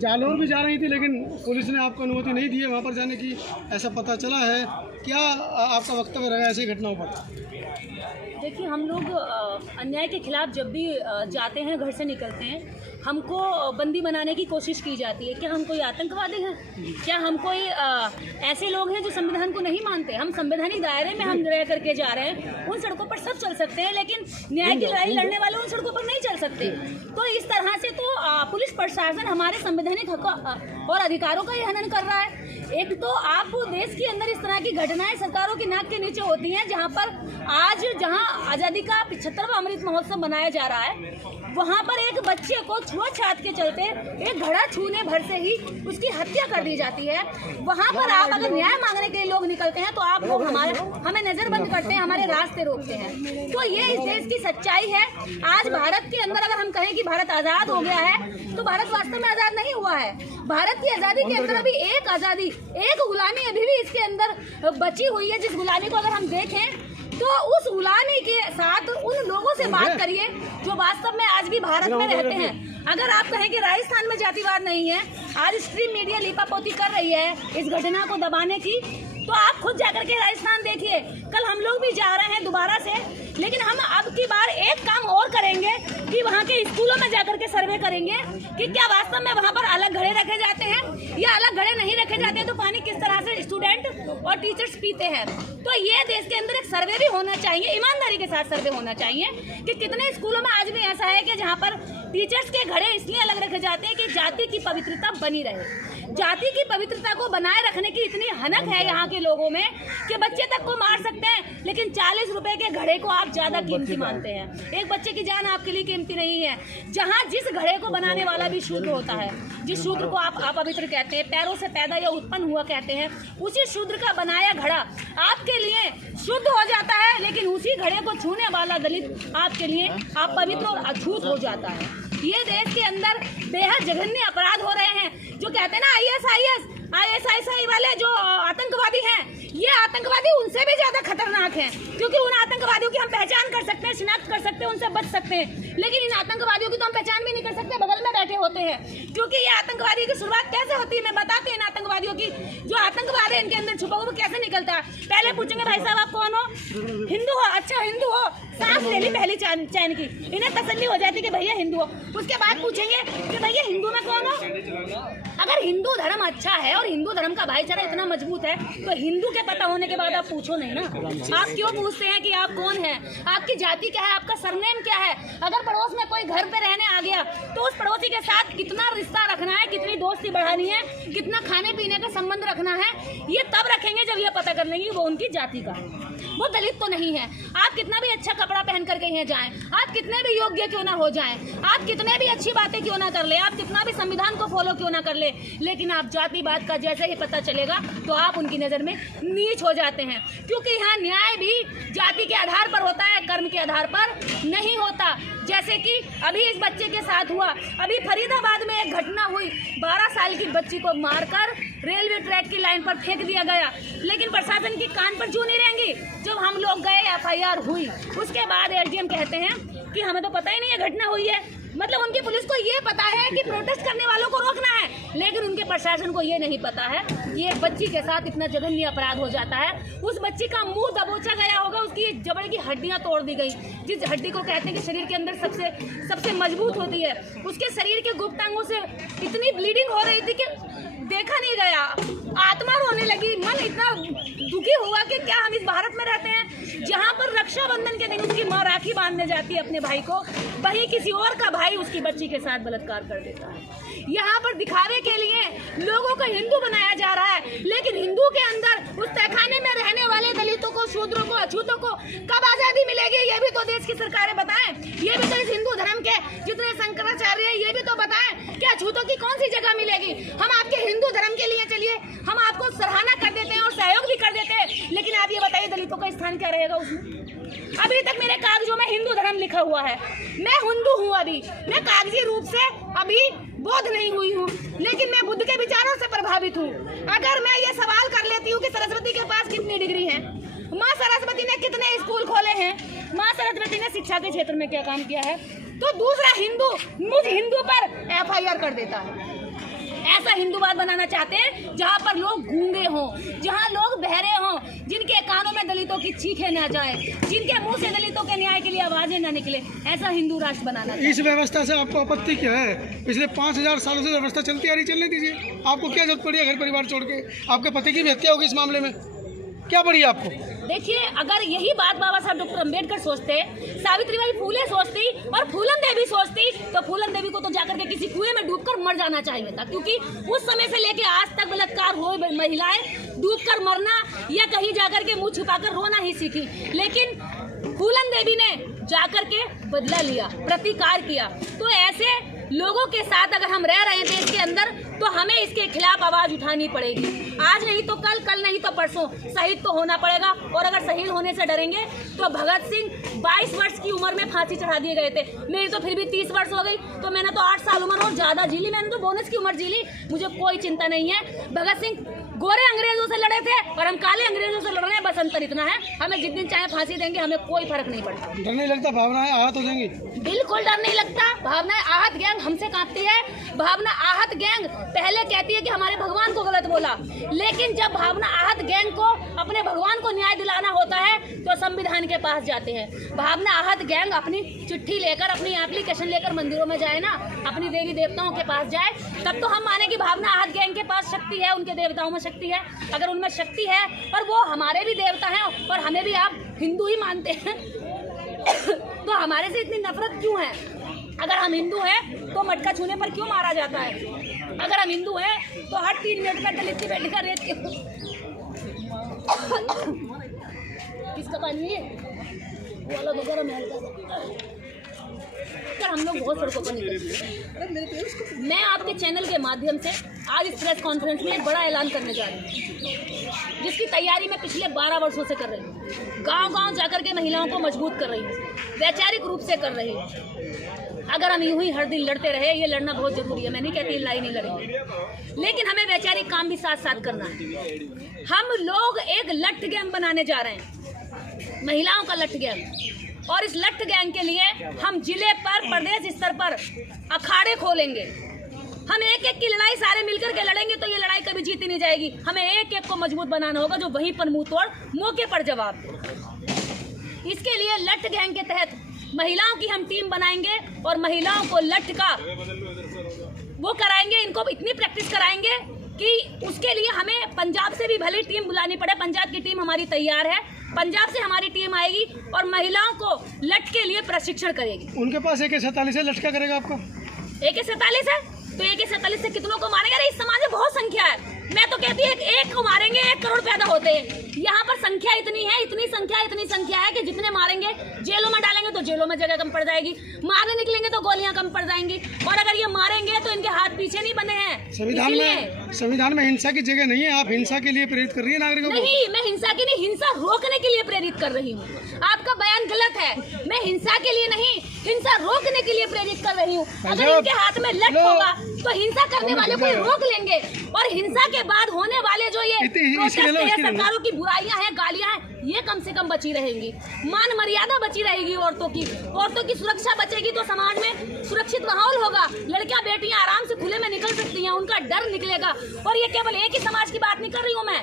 जालौर भी जा रही थी लेकिन पुलिस ने आपको अनुमति नहीं दी है वहाँ पर जाने की, ऐसा पता चला है। क्या आपका वक्तव्य रहेगा ऐसी घटनाओं पर? देखिए, हम लोग अन्याय के खिलाफ जब भी जाते हैं, घर से निकलते हैं, हमको बंदी बनाने की कोशिश की जाती है। क्या हम कोई आतंकवादी हैं? क्या हम कोई ऐसे लोग हैं जो संविधान को नहीं मानते? हम संवैधानिक दायरे में हम रह करके जा रहे हैं। उन सड़कों पर सब चल सकते हैं, लेकिन न्याय की लड़ाई लड़ने वाले उन सड़कों पर नहीं चल सकते। तो इस तरह से तो पुलिस प्रशासन हमारे संवैधानिक हक और अधिकारों का ही हनन कर रहा है। एक तो आप देश के अंदर इस तरह की घटनाएं सरकारों की नाक के नीचे होती हैं, जहां पर आज आज़ादी का 75वां अमृत महोत्सव मनाया जा रहा है, वहां पर एक बच्चे को छुआछूत के चलते एक घड़ा छूने भर से ही उसकी हत्या कर दी जाती है। वहां पर आप अगर न्याय मांगने के लिए लोग निकलते हैं तो आप लोग हमें नजरबंद करते हैं, हमारे रास्ते रोकते हैं। तो ये इस देश की सच्चाई है। आज भारत के अंदर अगर हम कहें कि भारत आज़ाद हो गया है, तो भारत वास्तव में आज़ाद नहीं हुआ है। भारत की आज़ादी के अंदर अभी एक आज़ादी, एक गुलामी अभी भी इसके अंदर बची हुई है। जिस गुलामी को अगर हम देखें तो उस गुलामी के साथ उन लोगों से बात करिए जो वास्तव में आज भी भारत में रहते हैं। अगर आप कहें कि राजस्थान में जातिवाद नहीं है, आज स्ट्रीम मीडिया लीपापोती कर रही है इस घटना को दबाने की, तो आप खुद जाकर के राजस्थान देखिए। कल हम लोग भी जा रहे हैं दोबारा से, लेकिन हम अब की बार एक काम और करेंगे कि वहाँ के स्कूलों में जाकर के सर्वे करेंगे कि क्या वास्तव में वहाँ पर अलग घड़े रखे जाते हैं या अलग घड़े नहीं रखे जाते हैं, तो पानी किस तरह से स्टूडेंट और टीचर्स पीते हैं। तो ये देश के अंदर एक सर्वे भी होना चाहिए, ईमानदारी के साथ सर्वे होना चाहिए कि कितने स्कूलों में आज भी ऐसा है कि जहाँ पर टीचर्स के घड़े इसलिए अलग रखे जाते हैं कि जाति की पवित्रता बनी रहे। जाति की पवित्रता को बनाए रखने की इतनी हनक है यहाँ के लोगों में कि बच्चे तक को मार सकते हैं, लेकिन 40 रुपए के घड़े को आप ज्यादा कीमती मानते हैं। एक बच्चे की जान आपके लिए कीमती नहीं है। जहाँ जिस घड़े को बनाने वाला भी शूद्र होता है, जिस शूद्र को आप अपवित्र कहते हैं, पैरों से पैदा या उत्पन्न हुआ कहते हैं, उसी शूद्र का बनाया घड़ा आपके लिए शुद्ध हो जाता है, लेकिन उसी घड़े को छूने वाला दलित आपके लिए अपवित्र और अछूत हो जाता है। ये देश के अंदर बेहद जघन्य अपराध हो रहे हैं। जो कहते हैं ना ISIS वाले जो आतंकवादी हैं, ये आतंकवादी उनसे भी ज्यादा खतरनाक हैं, क्योंकि उन आतंकवादियों की हम पहचान कर सकते हैं, शिनाख्त कर सकते हैं, उनसे बच सकते हैं, लेकिन इन आतंकवादियों की तो हम पहचान भी नहीं कर सकते, बगल में बैठे होते हैं। क्योंकि ये आतंकवादी की शुरुआत कैसे होती है मैं बताती हूँ। इन आतंकवादियों की जो आतंकवाद है इनके अंदर छुपा हुआ, वो कैसे निकलता है। पहले पूछेंगे भाई साहब आप कौन हो? हिंदू हो? अच्छा हिंदू हो, सांस ले ली पहली चैन की, इन्हें तसल्ली हो जाती कि भैया हिंदू हो। उसके बाद पूछेंगे कि भैया हिंदू में कौन हो। अगर हिंदू धर्म अच्छा है और हिंदू धर्म का भाईचारा इतना मजबूत है, तो हिंदू के पता होने के बाद आप पूछो नहीं ना। आप क्यों पूछते हैं कि आप कौन हैं, आपकी जाति क्या है, आपका सरनेम क्या है। अगर पड़ोस में कोई घर पे रहने आ गया तो उस पड़ोसी के साथ कितना रिश्ता रखना है, कितनी दोस्ती बढ़ानी है, कितना खाने पीने का संबंध रखना है, ये तब रखेंगे जब ये पता कर लेंगे वो उनकी जाति का है, वो दलित तो नहीं है। आप कितना भी अच्छा कपड़ा पहन करके यहाँ जाएं, आप कितने भी योग्य क्यों ना हो जाएं, आप कितने भी अच्छी बातें क्यों ना कर ले, आप कितना भी संविधान को फॉलो क्यों ना कर ले, लेकिन आप जातिवाद का जैसे ही पता चलेगा तो आप उनकी नज़र में नीच हो जाते हैं। क्योंकि यहाँ न्याय भी जाति के आधार पर होता है, कर्म के आधार पर नहीं होता। जैसे कि अभी इस बच्चे के साथ हुआ, अभी फरीदाबाद में एक घटना हुई, 12 साल की बच्ची को मारकर रेलवे ट्रैक की लाइन पर फेंक दिया गया, लेकिन प्रशासन की कान पर जू नहीं रहेंगी। जब हम लोग गए FIR हुई, उसके बाद SDM कहते हैं कि हमें तो पता ही नहीं है घटना हुई है। मतलब उनकी पुलिस को ये पता है कि प्रोटेस्ट करने वालों को रोकना है, लेकिन उनके प्रशासन को ये नहीं पता है ये बच्ची के साथ इतना जघन्य अपराध हो जाता है। उस बच्ची का मुंह दबोचा गया होगा, उसकी जबड़े की हड्डियां तोड़ दी गई, जिस हड्डी को कहते हैं कि शरीर के अंदर सबसे मजबूत होती है। उसके शरीर के गुप्त अंगों से इतनी ब्लीडिंग हो रही थी कि देखा नहीं गया, आत्मा रोने लगी, मन इतना दुखी हुआ कि क्या हम इस भारत में रहते हैं जहाँ पर रक्षाबंधन के दिन उसकी माँ राखी बांधने जाती है अपने भाई को, वहीं किसी और का भाई उसकी बच्ची के साथ बलात्कार कर देता है। यहाँ पर दिखावे के लिए लोगों को हिंदू बनाया जा रहा है, लेकिन हिंदू के अंदर उस तहखाने में रहने वाले दलितों को, शूद्रों को, अछूतों को कब आज़ादी मिलेगी, ये भी तो देश की सरकारें बताएं। ये भी तो इस हिंदू धर्म के जितने शंकराचार्य हैं ये भी तो बताएं कि अछूतों की कौन सी जगह मिलेगी। हम आपके हिंदू धर्म के लिए चलिए, हम आपको सराहना कर देते हैं और सहयोग भी कर देते हैं, लेकिन आप ये बताइए दलितों का स्थान क्या रहेगा उसमें। अभी तक मेरे कागजों में हिंदू धर्म लिखा हुआ है, मैं हिंदू हूँ, अभी मैं कागजी रूप से अभी बौद्ध नहीं हुई हूँ, लेकिन मैं बुद्ध के विचारों से प्रभावित हूँ। अगर मैं ये सवाल कर लेती हूँ कि सरस्वती के पास कितनी डिग्री है, माँ सरस्वती ने कितने स्कूल खोले हैं, माँ सरस्वती ने शिक्षा के क्षेत्र में क्या काम किया है, तो दूसरा हिंदू मुझ हिंदू पर FIR कर देता है। ऐसा हिंदूवाद बनाना चाहते हैं जहाँ पर लोग गूंगे हों, जहाँ लोग बहरे हों, जिनके कानों में दलितों की चीखें ना जाए, जिनके मुंह से दलितों के न्याय के लिए आवाजें ना निकले, ऐसा हिंदू राष्ट्र बनाना चाहते हैं। इस व्यवस्था से आपको आपत्ति क्या है? पिछले 5000 सालों से व्यवस्था चलती आ रही, चलने दीजिए। आपको क्या जरूरत पड़ी है घर परिवार छोड़ के? आपके पति की भी हत्या होगी इस मामले में, क्या पड़ी आपको? देखिए, अगर यही बात बाबा साहब डॉक्टर अंबेडकर सोचते, सावित्रीबाई फूले सोचती और फूलन देवी सोचती, तो फूलन देवी को तो जाकर के किसी कुएं में डूबकर मर जाना चाहिए था, क्योंकि उस समय से लेके आज तक बलात्कार हो महिलाएं डूबकर मरना या कहीं जाकर के मुंह छुपाकर रोना ही सीखी। लेकिन फूलन देवी ने जाकर के बदला लिया, प्रतिकार किया। तो ऐसे लोगों के साथ अगर हम रह रहे हैं देश के अंदर, तो हमें इसके खिलाफ आवाज उठानी पड़ेगी। आज नहीं तो कल, कल नहीं तो परसों शहीद तो होना पड़ेगा। और अगर शहीद होने से डरेंगे तो भगत सिंह 22 वर्ष की उम्र में फांसी चढ़ा दिए गए थे, मेरी तो फिर भी 30 वर्ष हो गई, तो मैंने तो 8 साल उम्र और ज्यादा जी ली, मैंने तो बोनस की उम्र जी ली, मुझे कोई चिंता नहीं है। भगत सिंह गोरे अंग्रेजों से लड़े थे और हम काले अंग्रेजों से लड़ रहे हैं, बस अंतर इतना है। हमें जिस दिन चाहे फांसी देंगे, हमें कोई फर्क नहीं पड़ता। डर नहीं लगता? भावनाएं आहत हो जाएंगी? बिल्कुल डर नहीं लगता। भावनाएं आहत गैंग हमसे कांपती है। भावना आहत गैंग पहले कहती है कि हमारे भगवान को गलत बोला, लेकिन जब भावना आहत गैंग को अपने भगवान को न्याय दिलाना होता है तो संविधान के पास जाते हैं। भावना आहत गैंग अपनी चिट्ठी लेकर, अपनी एप्लीकेशन लेकर मंदिरों में जाए ना, अपनी देवी देवताओं के पास जाए, तब तो हम माने कि भावना आहत गैंग के पास शक्ति है, उनके देवताओं में शक्ति है। अगर उनमें शक्ति है और वो हमारे भी देवता हैं और हमें भी आप हिंदू ही मानते हैं तो हमारे से इतनी नफरत क्यों है? अगर हम हिंदू हैं तो मटका छूने पर क्यों मारा जाता है? अगर हम हिंदू हैं तो हर 3 मिनट में दलित की बेटी का रेत क्यों? किसका पानी है? वाला वगैरह महल का। हम लोग बहुत सड़कों पर निकले। मैं आपके चैनल के माध्यम से आज इस प्रेस कॉन्फ्रेंस में एक बड़ा ऐलान करने जा रही हूँ, जिसकी तैयारी मैं पिछले 12 वर्षों से कर रही हूँ। गांव-गांव जाकर के महिलाओं को मजबूत कर रही हूँ, वैचारिक रूप से कर रही हूँ। अगर हम यूं ही हर दिन लड़ते रहे, ये लड़ना बहुत जरूरी है, मैं नहीं कहती लड़ाई नहीं लड़ेंगे, लेकिन हमें वैचारिक काम भी साथ साथ करना है। हम लोग एक लठ गैंग बनाने जा रहे हैं, महिलाओं का लठ गैंग, और इस लठ गैंग के लिए हम जिले पर, प्रदेश स्तर पर अखाड़े खोलेंगे। हम एक एक की लड़ाई सारे मिलकर के लड़ेंगे तो ये लड़ाई कभी जीती नहीं जाएगी। हमें एक एक को मजबूत बनाना होगा, जो वहीं पर मुंह तोड़ मौके पर जवाब दे। इसके लिए लठ गैंग के तहत महिलाओं की हम टीम बनाएंगे और महिलाओं को लठ का वो कराएंगे, इनको इतनी प्रैक्टिस कराएंगे कि उसके लिए हमें पंजाब से भी भले टीम बुलानी पड़े। पंजाब की टीम हमारी तैयार है, पंजाब से हमारी टीम आएगी और महिलाओं को लठ के लिए प्रशिक्षण करेगी। उनके पास AK-47 है, लठ क्या करेगा आपको? AK-47 है तो AK-47 से कितनों को मारेंगे? अरे इस समाज में बहुत संख्या है, मैं तो कहती है एक को मारेंगे 1 करोड़ पैदा होते हैं। यहाँ पर संख्या इतनी है, इतनी संख्या है कि जितने मारेंगे जेलों में डालेंगे तो जेलों में जगह कम पड़ जाएगी, मारने निकलेंगे तो गोलियां कम पड़ जाएंगी। और अगर ये मारेंगे तो इनके हाथ पीछे नहीं बने हैं। संविधान में हिंसा की जगह नहीं है। आप हिंसा के लिए प्रेरित कर रही है नागरिकों को? नहीं, मैं हिंसा की नहीं, हिंसा रोकने के लिए प्रेरित कर रही हूँ। आपका बयान गलत है, मैं हिंसा के लिए नहीं, हिंसा रोकने के लिए प्रेरित कर रही हूँ। अगर इनके हाथ में लठ होगा तो हिंसा करने वाले को रोक लेंगे, और हिंसा के बाद होने वाले जो ये सरकारों की बुराइयां हैं, गालियां हैं, ये कम से कम बची रहेंगी। मान मर्यादा बची रहेगी औरतों की सुरक्षा बचेगी तो समाज में सुरक्षित माहौल होगा। लड़कियां बेटियां आराम से खुले में निकल सकती हैं, उनका डर निकलेगा। और ये केवल एक ही समाज की बात नहीं कर रही हूँ मैं,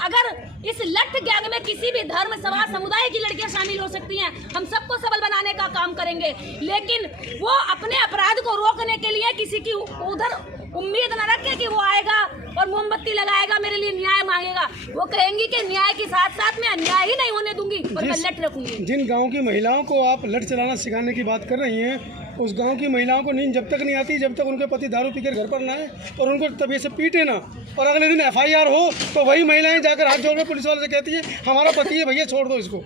अगर इस लठ गैंग में किसी भी धर्म, समाज, समुदाय की लड़कियां शामिल हो सकती हैं। हम सबको सबल बनाने का काम करेंगे, लेकिन वो अपने अपराध को रोकने के लिए किसी की उधर उम्मीद न रखे कि वो आएगा और मोमबत्ती लगाएगा, मेरे लिए न्याय मांगेगा। वो कहेंगी कि न्याय के साथ साथ मैं अन्याय ही नहीं होने दूंगी और मैं लठ रखूंगी। जिन गाँव की महिलाओं को आप लठ चलाना सिखाने की बात कर रही हैं, उस गांव की महिलाओं को नींद जब तक नहीं आती जब तक उनके पति दारू पीकर घर पर ना आए और उनको तबीयत से पीटे ना, और अगले दिन FIR हो तो वही महिलाएं जाकर हाथ जोड़ कर पुलिस वाले से कहती है हमारा पति है भैया छोड़ दो इसको।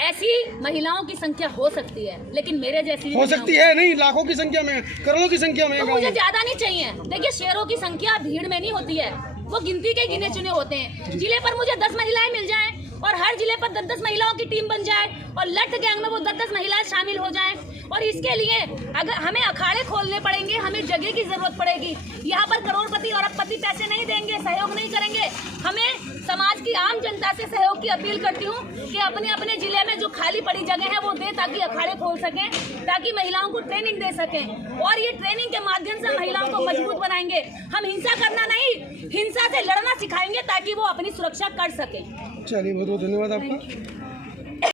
ऐसी महिलाओं की संख्या हो सकती है, लेकिन मेरे जैसी हो सकती है नहीं, लाखों की संख्या में, करोड़ों की संख्या में। तो मुझे ज्यादा नहीं चाहिए। देखिए, शेरों की संख्या भीड़ में नहीं होती है, वो गिनती के गिने चुने होते हैं। जिले पर मुझे 10 महिलाएं मिल जाएं और हर जिले पर 10-10 महिलाओं की टीम बन जाए और लठ गैंग में वो 10-10 महिलाएं शामिल हो जाएं, और इसके लिए अगर हमें अखाड़े खोलने पड़ेंगे, हमें जगह की जरूरत पड़ेगी। यहाँ पर करोड़पति और अरबपति पैसे नहीं देंगे, सहयोग नहीं करेंगे, हमें समाज की आम जनता से सहयोग की अपील करती हूँ कि अपने अपने जिले में जो खाली पड़ी जगह है वो दे, ताकि अखाड़े खोल सकें, ताकि महिलाओं को ट्रेनिंग दे सकें, और ये ट्रेनिंग के माध्यम से महिलाओं को मजबूत बनाएंगे। हम हिंसा करना नहीं, हिंसा से लड़ना सिखाएंगे ताकि वो अपनी सुरक्षा कर सकें। चलिए, बहुत बहुत धन्यवाद आपका।